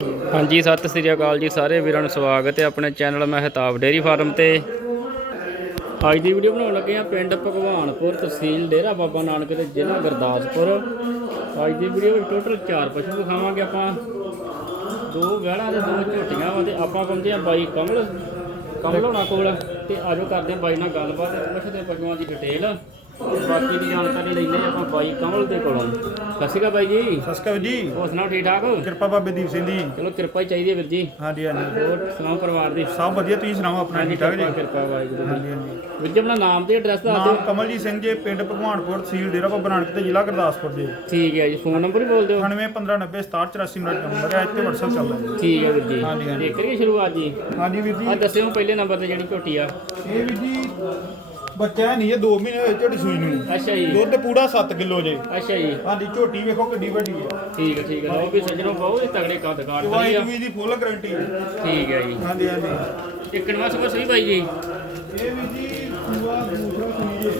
ਹਾਂਜੀ, ਸਤਿ ਸ੍ਰੀ ਅਕਾਲ ਜੀ ਸਾਰੇ ਵੀਰਾਂ ਨੂੰ ਸਵਾਗਤ ਹੈ ਆਪਣੇ ਚੈਨਲ ਮਹਿਤਾਬ ਡੇਰੀ ਫਾਰਮ ਤੇ। ਅੱਜ ਦੀ ਵੀਡੀਓ ਬਣਾਉਣ ਲੱਗੇ ਆ ਪਿੰਡ ਭਗਵਾਨਪੁਰ ਤਹਿਸੀਲ ਡੇਰਾ ਬਾਬਾ ਨਾਨਕ ਦੇ ਜ਼ਿਲ੍ਹਾ ਗੁਰਦਾਸਪੁਰ। ਅੱਜ ਦੀ ਵੀਡੀਓ ਵਿੱਚ ਟੋਟਲ 4 ਪਸ਼ੂ ਦਿਖਾਵਾਂਗੇ ਆਪਾਂ। ਦੋ ਵਹਿੜਾਂ ਦੇ ਦੋ ਝੋਟੀਆਂ ਵਾ ਤੇ ਆਪਾਂ ਪਹੁੰਚੇ ਆ ਬਾਈ ਕਮਲ ਕਮਲ ਹੋਣਾ ਕੋਲ। ਤੇ ਆਜੋ ਕਰਦੇ ਆ ਬਾਈ ਨਾਲ ਗੱਲਬਾਤ ਤੇ ਪੁੱਛਦੇ ਪਸ਼ੂਆਂ ਦੀ ਡਿਟੇਲ ਬਾਕੀ ਦੀ ਜਾਣਕਾਰੀ ਆ ਆਪਾਂ ਬਾਈ ਕਮਲ ਦੇ ਕੋਲੋਂ। ਸਤਿ ਸ਼੍ਰੀ ਅਕਾਲ ਬਾਈ ਜੀ। ਅਕਾਲ ਜੀ। ਹੋਰ ਸੁਣਾਓ ਠੀਕ ਠਾਕ? ਕਿਰਪਾ ਬਾਬੇ ਦੀਪ ਸਿੰਘ ਜੀ। ਚਲੋ ਕਿਰਪਾ ਹੀ ਚਾਹੀਦੀ ਹੈ ਵੀਰ ਜੀ। ਹਾਂਜੀ ਹਾਂਜੀ। ਹੋਰ ਸੁਣਾਓ ਪਰਿਵਾਰ ਦੀ? ਸਭ ਵਧੀਆ ਤੁਸੀਂ ਸੁਣਾਓ ਆਪਣਾ ਠੀਕ ਠਾਕ ਜੀ? ਕਿਰਪਾ ਕਿਰਪਾ ਵਾਹਿਗੁਰੂ ਦੀ। ਹਾਂਜੀ ਹਾਂਜੀ। ਵੀਰ ਜੀ ਆਪਣਾ ਨਾਮ ਤੇ ਐਡਰੈਸ ਦੱਸ ਨਾਮ ਦਿਓ ਕਮਲਜੀਤ ਸਿੰਘ ਜੀ ਪਿੰਡ ਭਗਵਾਨਪੁਰ ਤਹਿਸੀਲ ਡੇਰਾ ਬਾਬਾ ਨਾਨਕ ਤੇ ਜ਼ਿਲ੍ਹਾ ਗੁਰਦਾਸਪੁਰ ਜੀ। ਠੀਕ ਹੈ ਜੀ ਫੋਨ ਨੰਬਰ ਵੀ ਬੋਲ ਦਿਓ। 9815906784 ਮਿੰਟ ਨੰਬਰ ਹੈ ਇੱਥੇ WhatsApp ਚੱਲਦਾ ਜੀ। ਠੀਕ ਹੈ ਵੀਰ ਜੀ। ਹਾਂਜੀ, ਹਾਂਜੀ। ਇਹ ਕਰੀਏ ਸ਼ੁਰੂਆਤ ਜੀ। ਹਾਂਜੀ ਵੀਰ ਆ ਜੀ ਦੱਸਿਓ ਪਹਿਲੇ ਨੰਬਰ ਤੇ ਜਿਹੜੀ ਝੋਟੀ ਆ। ਇਹ ਵੀਰ ਜੀ ਬੱਚਾ ਨਹੀਂ ਇਹ 2 ਮਹੀਨੇ ਹੋਏ ਝੋਟੀ ਸੂਈ ਨੂੰ। ਅੱਛਾ ਜੀ। ਦੁੱਧ ਪੂਰਾ 7 ਕਿਲੋ ਜੇ। ਅੱਛਾ ਜੀ। ਹਾਂਜੀ ਝੋਟੀ ਵੇਖੋ ਕਿੱਡੀ ਵੱਡੀ ਹੈ। ਠੀਕ ਹੈ ਠੀਕ ਹੈ। ਲਓ ਵੀ ਸੱਜਣੋ ਬਹੁਤ ਹੀ ਤਗੜੇ ਕੱਦ ਕਾਟ ਦਵਾਈ ਕਰੀ ਆ। ਦੂਈ ਦੀ ਫੁੱਲ ਗਾਰੰਟੀ ਠੀਕ ਹੈ ਜੀ। ਹਾਂਜੀ ਹਾਂਜੀ। ਇੱਕ ਨਵਾਂ ਸਬਰ ਸਹੀ ਬਾਈ ਜੀ? ਇਹ ਵੀਰ ਜੀ ਸੂਆ ਦੂਸਰਾ ਸੂਈ ਜੇ।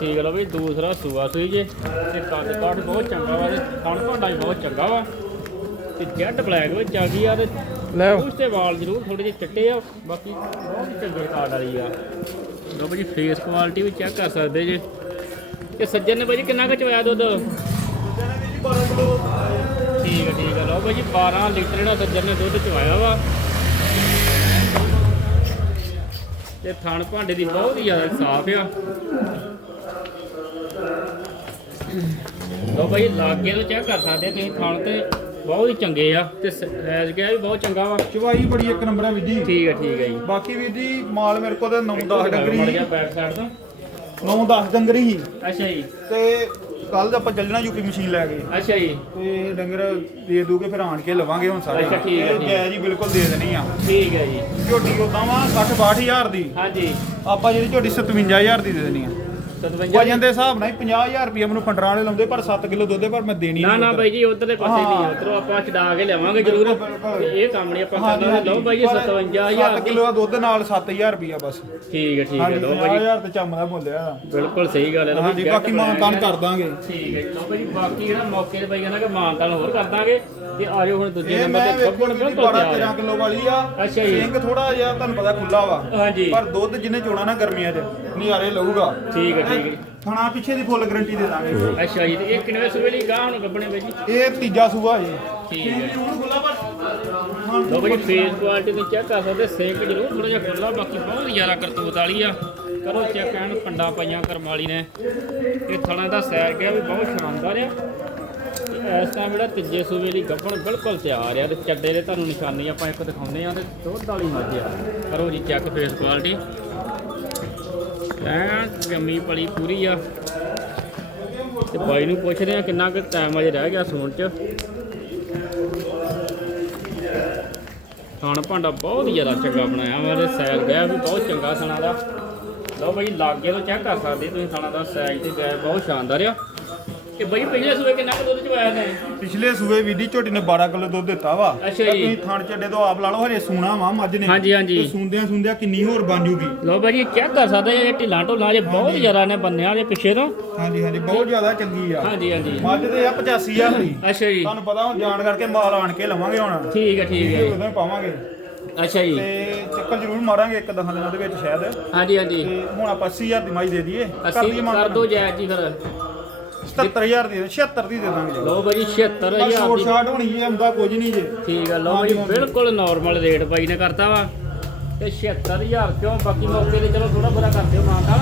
ਠੀਕ ਹੈ ਲਓ ਵੀ ਦੂਸਰਾ ਸੂਆ ਸੂਈ ਜੇ। ਤੇ ਕੱਦ ਕਾਟ ਬਹੁਤ ਚੰਗਾ ਵਾ ਤੇ ਥਣ ਭਾਂਡਾ ਵੀ ਬਹੁਤ ਚੰਗਾ ਵਾ। ਤੇ ਜੈਟ ਬਲੈਕ ਵਿੱਚ ਆ ਗਈ ਆ ਤੇ ਲੈ ਉਸ ਤੇ ਵਾਲ ਜ਼ਰੂਰ ਥੋੜੇ ਜਿਹੇ ਚਿੱਟੇ ਆ। ਬਾਕੀ ਬਹੁਤ ਹੀ ਚੰਗੇ ਕਾਰਡ ਵਾਲੀ ਆ। ਲੋ ਭਾਜੀ ਫੇਸ ਕੁਆਲਿਟੀ ਵੀ ਚੈੱਕ ਕਰ ਸਕਦੇ ਜੇ। ਇਹ ਸੱਜਣ ਨੇ ਭਾਜੀ ਕਿੰਨਾ ਕੁ ਚਵਾਇਆ ਦੁੱਧ? ਠੀਕ ਹੈ ਠੀਕ ਹੈ ਲਓ ਭਾਜੀ 12 ਲੀਟਰ ਜਿਹੜਾ ਸੱਜਣ ਨੇ ਦੁੱਧ ਚਵਾਇਆ ਵਾ। ਤੇ ਥਣ ਭਾਂਡੇ ਦੀ ਬਹੁਤ ਹੀ ਜ਼ਿਆਦਾ ਸਾਫ਼ ਆ। ਲਓ ਭਾਈ ਲਾਗੇ ਤੋਂ ਚੈੱਕ ਕਰ ਸਕਦੇ ਤੁਸੀਂ ਥਣ ਤੇ। ਬਹੁਤ ਹੀ ਚੰਗੇ ਆ ਤੇ ਐਸ ਗਿਆ ਵੀ ਬਹੁਤ ਚੰਗਾ ਵਾ। ਚਵਾਈ ਬੜੀ ਇੱਕ ਨੰਬਰ ਹੈ ਵੀਰ ਜੀ। ਠੀਕ ਹੈ ਠੀਕ ਹੈ ਜੀ। ਬਾਕੀ ਵੀਰ ਜੀ ਮਾਲ ਮੇਰੇ ਕੋਲ ਤਾਂ 9-10 ਡੰਗਰੀ ਮੜ ਗਿਆ ਬੈਕ ਸਾਈਡ ਤੋਂ। 9-10 ਡੰਗਰੀ ਸੀ। ਅੱਛਾ ਜੀ। ਤੇ ਕੱਲ ਆਪਾਂ ਚੱਲਣਾ ਯੂਪੀ ਮਸ਼ੀਨ ਲੈ ਕੇ। ਅੱਛਾ ਜੀ। ਤੇ ਡੰਗਰ ਦੇ ਦੂਗੇ ਫਿਰ ਆਣ ਕੇ ਲਵਾਂਗੇ ਹੁਣ ਸਾਰੇ। ਅੱਛਾ, ਠੀਕ ਹੈ, ਠੀਕ ਹੀ ਬਿਲਕੁਲ ਦੇ ਦੇਣੀ ਆ। ਠੀਕ ਹੈ ਜੀ। ਝੋਟੀ ਉਦਾਂ ਵਾ 60-62000 ਦੀ। ਹਾਂਜੀ। ਆਪਾਂ ਜਿਹੜੀ ਝੋਟੀ 57000 ਦੀ ਦੇ ਦੇਣੀ ਆ। 57 ਵਜਨ ਦੇ ਹਿਸਾਬ ਨਾਲ ਹੀ 50000 ਰੁਪਏ ਮੈਨੂੰ ਫੰਡਰਾਂ ਵਾਲੇ ਲਾਉਂਦੇ ਪਰ 7 ਕਿਲੋ ਦੁੱਧ ਹੈ ਪਰ ਮੈਂ ਦੇਣੀ ਨਾ ਨਹੀਂ ਨਾ। ਬਾਈ ਜੀ ਉਧਰ ਦੇ ਪਾਸੇ ਨਹੀਂ। ਉਧਰੋਂ ਆਪਾਂ ਛਡਾ ਕੇ ਲਿਆਵਾਂਗੇ ਜ਼ਰੂਰ। ਬਿਲਕੁਲ, ਬਿਲਕੁਲ। ਤੇ ਇਹ ਕੰਮ ਨਹੀਂ ਆਪਾਂ ਕਰਨਾ। ਲਓ ਬਾਈ ਜੀ ਪਰ 57000 ਸੱਤ ਦੀ। ਕਿਲੋ ਦਾ ਦੁੱਧ ਨਾਲ 7000 ਰੁਪਿਆ ਬਸ। ਠੀਕ ਹੈ ਠੀਕ ਹੈ ਹਾਂਜੀ ਲਓ ਬਾਈ ਜੀ। 50000 ਤੇ ਚੰਮ ਦਾ ਬੋਲਿਆ ਬਿਲਕੁਲ ਸਹੀ ਗੱਲ ਹੈ ਲਓ ਹਾਂਜੀ ਜੀ, ਬਾਕੀ ਮਾਨ ਤਾਨ ਕਰ ਦਾਂਗੇ। ਠੀਕ ਹੈ ਲਓ ਬਾਈ ਜੀ ਬਾਕੀ ਜਿਹੜਾ ਮੌਕੇ ਤੇ ਬਾਈ ਕਹਿੰਦਾ ਕਿ ਮਾਨਤਾਨ ਹੋਰ ਕਰ ਦਾਂਗੇ। ਤੇ ਆ ਜਾਓ ਹੁਣ ਦੂਜੇ ਇਹ ਨੰਬਰ ਮੈਂ ਤੇ ਵੇਖੋ ਕੱਪੜ ਜੀ ਬਿਲਕੁਲ 12 ਤਿਆਰ 13 ਹੈ ਕਿਲੋ ਵਾਲੀ ਆ। ਅੱਛਾ ਜੀ। ਸਿੰਘ ਥੋੜਾ ਜਿਹਾ ਤੁਹਾਨੂੰ ਪਤਾ ਖੁੱਲਾ ਵਾ। ਹਾਂਜੀ। ਪਰ ਦੁੱਧ ਜਿਹਨੇ ਚੋਣਾ ਨਾ ਗਰਮੀਆਂ 'ਚ। ਨਜ਼ਾਰੇ ਲਊਗਾ। ਠੀਕ ਹੈ ਠੀਕ ਹੈ। ਥਣਾ ਪਿੱਛੇ ਦੀ ਫੁੱਲ ਗਾਰੰਟੀ ਦੇ ਦਾਂਗੇ। ਅੱਛਾ ਜੀ ਤੇ ਇਹ ਕਿੰਨੇ ਸੂਏ ਲਈ ਗਾਹ ਹੁਣ ਗੱਬਣੇ ਬਾਈ ਜੀ ਇਹ ਤੀਜਾ ਸੂਆ ਜੀ। ਠੀਕ ਹੈ। ਲੋ ਬਈ ਫੇਸ ਕੁਆਲਿਟੀ ਤੇ ਚੈੱਕ ਕਰ ਸਕਦੇ ਸਿੰਕ ਜ਼ਰੂਰ ਥੋੜਾ ਜਿਹਾ ਖੁੱਲਾ ਬਾਕੀ ਬਹੁਤ ਜ਼ਿਆਦਾ ਕਰਤੂਤ ਵਾਲੀ ਆ। ਕਰੋ ਚੈੱਕ ਐਨ ਪੰਡਾ ਪਾਈਆਂ ਕਰਮ ਵਾਲੀ ਨੇ। ਇਹ ਥਣਾ ਦਾ ਸੈਰ ਗਿਆ ਵੀ ਬਹੁਤ ਸ਼ਾਨਦਾਰ ਆ। ਇਸ ਟਾਈਮ ਜਿਹੜਾ ਤੀਜੇ ਸੂਬੇ ਲਈ ਗੱਭਣ ਬਿਲਕੁਲ ਤਿਆਰ ਆ ਤੇ ਚੱਡੇ ਦੇ ਤੁਹਾਨੂੰ ਨਿਸ਼ਾਨੀ ਆਪਾਂ ਇੱਕ ਦਿਖਾਉਂਦੇ ਆ ਤੇ ਦੁੱਧ ਵਾਲੀ ਮੱਝ ਆ। ਕਰੋ ਜੀ ਚੈੱਕ ਫੇਸ ਕੁਆਲਿਟੀ ਜੰਮੀ ਪਲੀ ਪੂਰੀ ਆ। ਤੇ ਬਾਈ ਨੂੰ ਪੁੱਛਦੇ ਆ ਕਿੰਨਾ ਕੁ ਟਾਈਮ ਅਜੇ ਰਹਿ ਗਿਆ ਸੌਣ ਚ। ਖਾਣ ਭਾਂਡਾ ਬਹੁਤ ਜ਼ਿਆਦਾ ਚੰਗਾ ਬਣਾਇਆ ਵਾ ਤੇ ਸੈਲ ਗਿਆ ਵੀ ਬਹੁਤ ਚੰਗਾ ਥਣਾ ਦਾ। ਲਓ ਬਾਈ ਲਾਗੇ ਤੋਂ ਚੈੱਕ ਕਰ ਸਕਦੇ ਤੁਸੀਂ ਥਣਾ ਦਾ ਸਾਈਜ਼ ਤੇ ਗੈਰ ਬਹੁਤ ਸ਼ਾਨਦਾਰ ਆ। ਤੇ ਬਈ ਪਹਿਲੇ ਸੂਏ ਕਿੰਨਾ ਕੁ ਦੁੱਧ ਚਵਾਇਆ ਨੇ ਪਿਛਲੇ ਸੂਏ ਵੀ ਦੀ ਝੋਟੀ ਨੇ 12 ਕਿਲੋ ਦੁੱਧ ਦਿੱਤਾ ਵਾ। ਅੱਛਾ ਤੇ ਜੀ। ਤੁਸੀਂ ਥਣ ਚੱਡੇ ਤੋਂ ਆਪ ਲਾ ਲਓ ਹਜੇ ਸੂਣਾ ਵਾ ਮੱਝ ਨੇ। ਹਾਂਜੀ, ਹਾਂਜੀ। ਤੇ ਸੂੰਦਿਆਂ ਸੂੰਦਿਆਂ ਕਿੰਨੀ ਹੋਰ ਬਣ ਜੂਗੀ। ਲਓ ਬਈ ਚੈੱਕ ਕਰ ਸਕਦੇ ਜੇ ਢਿੱਲਾਂ ਢੋਲਾਂ ਜੇ ਬਹੁਤ ਜ਼ਿਆਦਾ ਨੇ ਬੰਨਿਆ ਜੇ ਪਿੱਛੇ ਤੋਂ। ਹਾਂਜੀ ਹਾਂਜੀ ਬਹੁਤ ਜ਼ਿਆਦਾ ਚੰਗੀ ਆ। ਹਾਂਜੀ ਹਾਂਜੀ। ਮੱਝ ਦੇ ਆ 85000 ਦੀ। ਅੱਛਾ ਜੀ। ਤੁਹਾਨੂੰ ਪਤਾ ਹੁਣ ਜਾਣ ਕਰਕੇ ਮਾਲ ਆਣ ਕੇ ਲਵਾਂਗੇ ਹੁਣ। ਠੀਕ ਹੈ ਠੀਕ ਹੈ ਉਦੋਂ ਪਾਵਾਂਗੇ। ਅੱਛਾ ਜੀ। ਤੇ ਚੱਕਰ ਜ਼ਰੂਰ ਮਾਰਾਂਗੇ ਇੱਕ ਦਹਾਂ ਦਿਨਾਂ ਦੇ ਵਿੱਚ ਸ਼ਾਇਦ। ਹਾਂਜੀ ਹਾਂਜੀ। ਤੇ ਹੁਣ ਆਪਾਂ 80000 ਦੀ ਮੱਝ ਦੇ ਦਈਏ। ਕਰ ਅਸੀਂ ਦਈਏ ਕਰ ਦੋ ਜਾਇਜ਼ ਜੀ ਫਿਰ। 77000 ਦੀ 76 ਦੀ ਦੇ ਦਾਂਗੇ ਜੀ ਲਓ ਬਈ 76000 ਸ਼ੋਰਟ ਦੀ। ਸ਼ਾਟ ਹੋਣੀ ਜੀ ਆਉਂਦਾ ਕੁਝ ਨਹੀਂ ਜੇ। ਠੀਕ ਆ ਲਓ ਜੀ ਬਿਲਕੁਲ ਨਾਰਮਲ ਰੇਟ ਬਾਈ ਨੇ ਕਰਤਾ ਵਾ। ਤੇ 76000 ਕਿਉਂ? ਬਾਕੀ ਮੌਕੇ ਤੇ ਚਲੋ ਥੋੜਾ ਬੜਾ ਕਰ ਦਿਓ ਮਾਨ ਨਾਲ।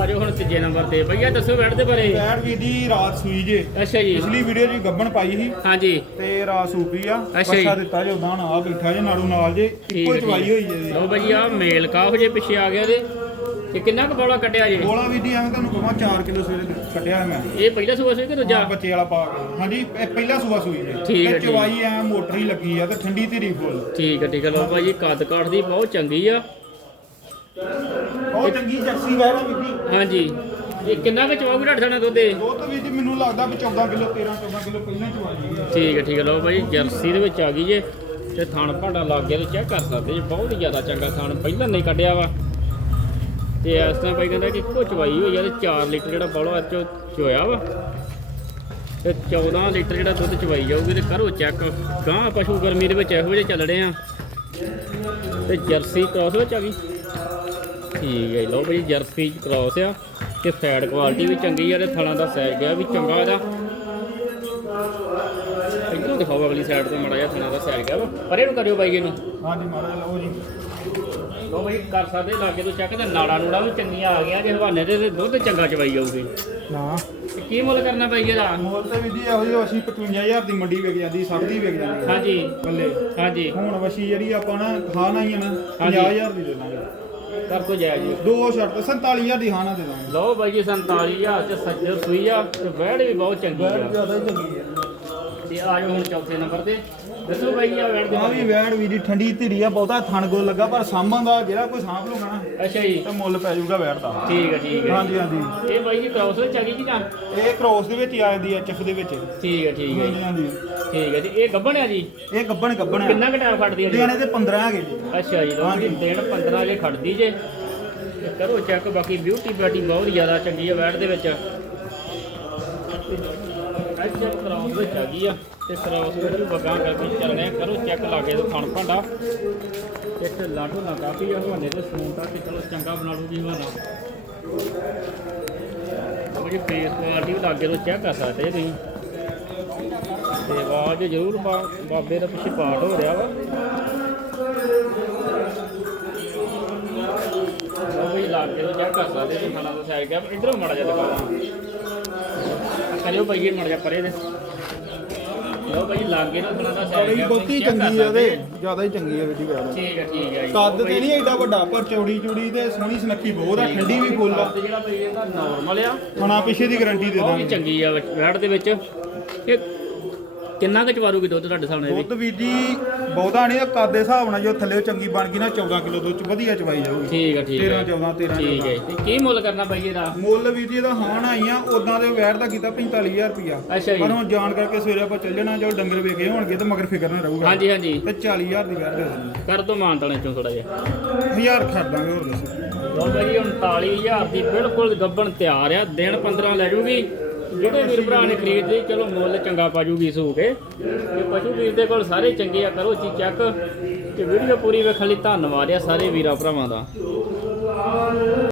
ਆ ਜਾਓ ਹੁਣ ਤੀਜੇ ਨੰਬਰ ਤੇ। ਭਈਆ ਦੱਸੋ ਬੈਠ ਦੇ ਬਾਰੇ। ਬੈਟ ਵੀ ਦੀ ਰਾਤ ਸੂਈ ਜੇ। ਅੱਛਾ ਜੀ। ਪਿਛਲੀ ਵੀਡੀਓ ਜੀ ਗੱਬਣ ਪਾਈ ਸੀ। ਹਾਂਜੀ। ਤੇ ਰਾਤ ਸੂਪੀ ਆ। ਅੱਛਾ ਜੀ। ਬੱਚਾ ਦਿੱਤਾ ਜੇ ਉਦਾਂ ਆ ਬੈਠਾ ਜੇ ਨਾੜੂ ਨਾਲ ਜੇ। ਇੱਕੋ ਹੈ, ਹੀ ਚਵਾਈ ਹੋਈ ਜੇ। ਲਓ ਭਾਈ ਆ ਮੇਲ ਕਾਫ ਜੇ ਪਿੱਛੇ ਆ ਗਿਆ ਇਹਦੇ ਤੇ ਕਿੰਨਾ ਕੁ ਬੋਲਾ ਕੱਢਿਆ ਜੇ? ਬੋਲਾ ਵੀ ਦੀ ਐਵੇਂ ਤੁਹਾਨੂੰ ਕਹਾਂ 4 ਕਿਲੋ ਸਵੇਰੇ ਕੱਟਿਆ ਮੈਂ। ਇਹ ਪਹਿਲਾ ਸੂਆ ਸੀ ਕਿ ਦੂਜਾ? ਜਾਂ ਬੱਚੇ ਵਾਲਾ ਪਾ ਕੇ ਹਾਂਜੀ ਇਹ ਪਹਿਲਾ ਸੂਆ ਸੂਈ ਜੇ ਠੀਕ ਹੈ, ਤੇ ਠੀਕ। ਚਵਾਈ ਐ ਮੋਟਰ ਹੀ ਲੱਗੀ ਆ ਤੇ ਠੰਡੀ ਧੀਰੀ ਫੁੱਲ। ਠੀਕ ਹੈ ਠੀਕ ਹੈ। ਲਓ ਭਾਈ ਕੱਦ ਕਾਠ ਦੀ ਬਹੁਤ ਚੰਗੀ ਆ। ਬਹੁਤ ਚੰਗੀ ਜਰਸੀ ਵੈਰਾ ਬੀਬੀ ਹਾਂਜੀ। ਇਹ ਕਿੰਨਾ ਕੁ ਚਵਾਉਗੀ ਢੱਡ ਸਾਡਾ ਦੁੱਧ ਇਹ? ਦੁੱਧ ਵੀ ਜੀ ਮੈਨੂੰ ਲੱਗਦਾ ਵੀ 14 ਕਿਲੋ 13 14 ਕਿਲੋ ਪਹਿਲਾਂ ਹੀ ਚਵਾਈ ਹੈ ਠੀਕ ਹੈ ਠੀਕ ਹੈ। ਲਓ ਭਾਈ ਜਰਸੀ ਦੇ ਵਿੱਚ ਆ ਗਈ ਜੇ। ਤੇ ਥਣ ਭਾਂਡਾ ਲੱਗ ਗਿਆ ਤੇ ਚੈੱਕ ਕਰ ਸਕਦੇ ਜੇ। ਬਹੁਤ ਹੀ ਜ਼ਿਆਦਾ ਚੰਗਾ ਥਣ ਪਹਿਲਾਂ ਨਹੀਂ ਕੱਢਿਆ ਵਾ। ਤੇ ਇਸ ਤਰ੍ਹਾਂ ਬਾਈ ਕਹਿੰਦਾ ਕਿ ਇੱਕੋ ਚਵਾਈ ਹੋਈ ਆ ਤੇ 4 ਲੀਟਰ ਜਿਹੜਾ ਬੋਲਾ ਇਹ ਚੋਇਆ ਵਾ। ਤੇ 14 ਲੀਟਰ ਜਿਹੜਾ ਦੁੱਧ ਚਵਾਈ ਜਾਊਗੀ ਤੇ ਕਰੋ ਚੈੱਕ ਗਾਂ ਪਸ਼ੂ ਗਰਮੀ ਦੇ ਵਿੱਚ ਇਹੋ ਜਿਹੇ ਚੱਲ ਰਹੇ ਆ। ਤੇ ਜਰਸੀ ਕ੍ਰਾਸ ਵਿੱਚ ਆ ਗਈ ਠੀਕ ਹੈ ਲਓ ਬਈ ਜਰਸੀ ਕ੍ਰਾਸ ਆ ਤੇ ਫੈਟ ਕੁਆਲਿਟੀ ਵੀ ਚੰਗੀ ਆ ਤੇ ਥਣਾ ਦਾ ਸਾਈਜ਼ ਗਿਆ ਵੀ ਚੰਗਾ ਇਹਦਾ। ਇੱਧਰੋਂ ਦਿਖਾਓ ਅਗਲੀ ਸਾਈਡ ਤੋਂ ਮੜਾ ਜਿਹਾ ਥਣਾ ਦਾ ਸਾਈਜ਼ ਗਿਆ ਵਾ। ਪਰੇ ਨੂੰ ਕਰਿਓ ਬਾਈ ਇਹਨੂੰ। ਹਾਂਜੀ ਮਹਾਰਾਜ ਲਓ ਜੀ। ਲਓ ਬਈ ਕਰ ਸਕਦੇ ਲਾਗੇ ਤੋਂ ਚੱਕ ਤੇ ਨਾੜਾ ਨੂੜਾ ਵੀ ਚੰਗੀਆਂ ਆ ਗਈਆਂ ਜੇ ਹਵਾਨੇ ਦੇ ਤੇ ਦੁੱਧ ਚੰਗਾ ਚਵਾਈ ਜਾਊਗੀ। ਨਾ। ਤੇ ਕੀ ਮੁੱਲ ਕਰਨਾ ਬਾਈ ਇਹਦਾ? ਮੁੱਲ ਤੇ ਵੀ ਜੀ ਇਹੋ ਜਿਹੀ ਅਸੀਂ 55000 ਦੀ ਮੰਡੀ ਵਿਕ ਜਾਂਦੀ 60 ਦੀ ਵਿਕ ਜਾਂਦੀ। ਹੈ ਹਾਂਜੀ। ਬੱਲੇ ਹਾਂਜੀ। ਹੁਣ ਵਸ਼ੀ ਜਿਹੜੀ ਆਪਾਂ ਨਾ ਖਾਣਾ ਹੀ ਆ ਨਾ ਹਾਂਜੀ। 50000 ਦੀ ਦੇ ਦਾਂਗੇ। ਕਰ ਤੋਂ ਜਾਇਆ ਜੀ ਦੋ ਸ਼ਰਟ 47000 ਦੀ ਖਾਣਾ ਦੇ ਦਾਂਗੇ। ਲਓ ਬਾਈ ਜੀ 47000 ਚ ਸੱਜਰ ਸੂਈ ਆ ਤੇ ਵੈੜ ਵੀ ਬਹੁਤ ਚੰਗੀ ਆ। ਜ਼ਿਆਦਾ ਹੀ ਚੰਗੀ ਹੈ ਤੇ ਆ ਜਾਓ ਹੁਣ ਚੌਥੇ ਨੰਬਰ ਤੇ। ਦੱਸੋ ਬਾਈ ਆ ਵੈੜ ਦੇ ਆ ਵੀ ਵੈੜ ਵੀ ਦੀ ਠੰਡੀ ਧੀਰੀ ਆ ਬਹੁਤਾ ਥਣ ਗੋਲ ਲੱਗਾ ਪਰ ਸਾਂਭਣ ਦਾ ਜਿਹੜਾ ਕੋਈ ਸਾਂਭ ਲੂਗਾ ਨਾ ਅੱਛਾ ਜੀ। ਤਾਂ ਮੁੱਲ ਪੈ ਜਾਊਗਾ ਵੈੜ ਦਾ। ਠੀਕ ਹੈ ਠੀਕ ਹੈ ਹਾਂਜੀ ਹਾਂਜੀ। ਇਹ ਬਾਈ ਜੀ ਕ੍ਰਾਸ ਵਿੱਚ ਆ ਗਈ ਜੀ ਤਾਂ ਇਹ ਕ੍ਰੋਸ ਦੇ ਵਿੱਚ ਹੀ ਆ ਜਾਂਦੀ ਐ ਐਚਐਫ ਦੇ ਵਿੱਚ। ਠੀਕ ਹੈ ਠੀਕ ਹੈ ਹਾਂਜੀ ਹਾਂਜੀ। ਠੀਕ ਹੈ ਜੀ। ਇਹ ਗੱਭਣ ਆ ਜੀ? ਇਹ ਗੱਬਣ ਗੱਬਣ ਆ। ਕਿੰਨਾ ਕੁ ਟਾਈਮ ਖੜਦੀ ਆ ਜੀ? ਲੁਧਿਆਣੇ ਦੇ 15 ਹੈਗੇ ਜੀ। ਅੱਛਾ ਜੀ ਲਓ ਜੀ ਦਿਨ 15 ਜੇ ਖੜਦੀ ਜੇ। ਤੇ ਕਰੋ ਚੈੱਕ ਬਾਕੀ ਬਿਊਟੀ ਬਾਟੀ ਬਹੁਤ ਜ਼ਿਆਦਾ ਚੰਗੀ ਆ ਵੈਟ ਦੇ ਵਿੱਚ। ਅੱਛਾ ਕਰਾਉਸ ਵਿੱਚ ਆ ਗਈ ਆ, ਤੇ ਕਰਾਉਸ ਵਿੱਚ ਵੀ ਕਰਕੇ ਚੱਲਣੇ ਕਰੋ ਚੈੱਕ ਲਾਗੇ ਤੋਂ ਖਾਣ ਭਾਂਡਾ। ਇੱਕ ਲਾਟੋ ਨਾ ਕਾਫੀ ਆ ਹਵਾਨੇ ਤੇ ਸੂਨ ਤੱਕ ਚਲੋ ਚੰਗਾ ਬਣਾ ਲੂਗੀ ਹਵਾਨਾ ਉਹ ਫੇਸ ਕੁਆਲਿਟੀ ਵੀ ਲਾਗੇ ਤੋਂ ਚੈੱਕ ਕਰ ਸਕਦੇ ਤੁਸੀਂ। ਤੇ ਆਵਾਜ਼ ਜ਼ਰੂਰ ਬਾਬੇ ਦਾ ਪਿੱਛੇ ਪਾਠ ਹੋ ਰਿਹਾ ਵਾ। ਉਹ ਵੀ ਲਾਗੇ ਕੇ ਚੈੱਕ ਕਰ ਸਕਦੇ ਤੁਸੀਂ ਖਾਣਾ ਦਾ ਸਾਈਡ ਗਿਆ ਇਧਰੋਂ ਮੜਾ ਜਾ ਦਿਖਾਵਾਂ ਕਰਿਓ ਭਾਈ ਇਹ ਮੜ ਜਾ ਪਰੇ ਦੇ। ਲਓ ਭਾਈ ਲਾਗੇ ਨਾ ਖਾਣਾ ਦਾ ਸਾਈਡ ਬੜੀ ਬਹੁਤੀ ਚੰਗੀ ਆ ਉਹਦੇ ਜ਼ਿਆਦਾ ਹੀ ਚੰਗੀ ਆ ਵੀਡੀ ਵੈੜ ਠੀਕ ਹੈ ਠੀਕ ਹੈ ਜੀ। ਕੱਦ ਤੇ ਨਹੀਂ ਐਡਾ ਵੱਡਾ ਪਰ ਚੌੜੀ ਚੂੜੀ ਤੇ ਸੋਹਣੀ ਸੁਨੱਖੀ ਬਹੁਤ ਆ ਠੰਡੀ ਵੀ ਫੁੱਲ ਆ। ਜਿਹੜਾ ਭਾਈ ਇਹਦਾ ਨਾਰਮਲ ਆ। ਖਾਣਾ ਪਿੱਛੇ ਦੀ ਗਾਰੰਟੀ ਦੇ ਉਹ ਵੀ ਦਾਂਗੇ। ਚੰਗੀ ਆ ਵੈੜ ਦੇ ਵਿੱਚ। ਇਹ ਕਿੰਨਾ ਕੁ ਚਵਾਰੂਗੀ ਦੁੱਧ ਤੁਹਾਡੇ ਸਾਹਮਣੇ ਵੀ ਦੁੱਧ ਵੀਰ ਜੀ ਬਹੁਤਾ ਨਹੀਂ ਕੱਦ ਦੇ ਹਿਸਾਬ ਨਾਲ ਜੋ ਥੱਲੇ ਚੰਗੀ ਬਣ ਗਈ ਨਾ 14 ਕਿਲੋ ਦੁੱਧ ਚ ਵਧੀਆ ਚਵਾਈ ਜਾਊਗੀ। ਠੀਕ ਹੈ ਠੀਕ 13 ਹੈ 14 13 ਠੀਕ ਹੈ ਤੇ ਕੀ ਮੁੱਲ ਕਰਨਾ ਭਾਈ ਇਹਦਾ? ਮੁੱਲ ਵੀਰ ਜੀ ਇਹਦਾ ਹਾਣ ਆਈਆਂ ਉਦਾਂ ਦੇ ਵੈਟ ਦਾ ਕੀਤਾ 45000 ਰੁਪਿਆ ਅੱਛਾ ਜੀ। ਪਰ ਹੁਣ ਜਾਣ ਕਰਕੇ ਸਵੇਰੇ ਆਪਾਂ ਚੱਲ ਜਾਣਾ ਜੋ ਡੰਗਰ ਵੇਖੇ ਹੋਣਗੇ ਤਾਂ ਮਗਰ ਫਿਕਰ ਨਾ ਰਹੂਗਾ। ਹਾਂਜੀ ਹਾਂਜੀ। ਤੇ 40000 ਦੀ ਵੈਟ ਦੇ ਦਿੰਦੇ ਕਰ ਦੋ ਮਾਨ ਤਣੇ ਚੋਂ ਥੋੜਾ ਜਿਹਾ। 1000 ਖੜ ਦਾਂਗੇ ਹੋਰ ਦੱਸੋ। ਲੋ ਭਾਈ 39000 ਦੀ ਬਿਲਕੁਲ ਗੱਬਣ ਤਿਆਰ ਆ। ਦਿਨ 15 ਲੈ ਜੂਗੀ। ਜਿਹੜੇ ਵੀਰ ਭਰਾ ਨੇ ਖਰੀਦਦੇ, ਚਲੋ ਮੁੱਲ ਚੰਗਾ ਪਾ ਜੂਗੀ ਸੂ ਕੇ। ਤੇ ਪਸ਼ੂ ਵੀਰ ਦੇ ਕੋਲ ਸਾਰੇ ਚੰਗੇ ਆ, ਕਰੋ ਚੀ ਚੈੱਕ। ਤੇ ਵੀਡੀਓ ਪੂਰੀ ਵੇਖਣ ਲਈ ਧੰਨਵਾਦ ਆ ਸਾਰੇ ਵੀਰਾਂ ਭਰਾਵਾਂ ਦਾ।